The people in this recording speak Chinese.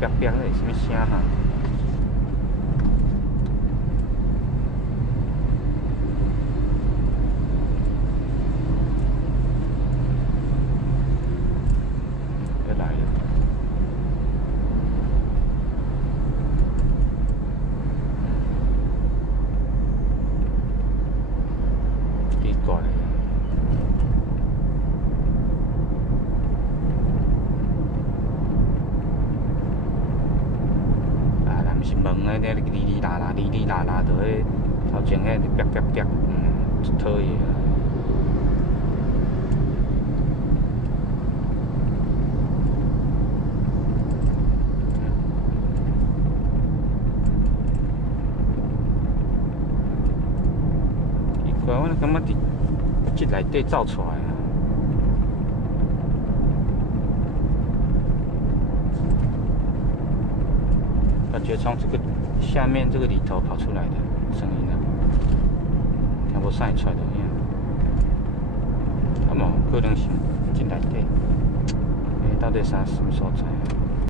啪啪，那是什么声哈？又来了。奇怪。 是问的，哩哩啦啦，哩哩啦啦，就迄头前迄啪啪啪，一讨厌啊！奇怪，我感觉伫内底走出来啊！感觉从这个下面这个里头跑出来的声音啊，听无啥会出来的影，啊无可能是进内底，到底啥什么所在啊？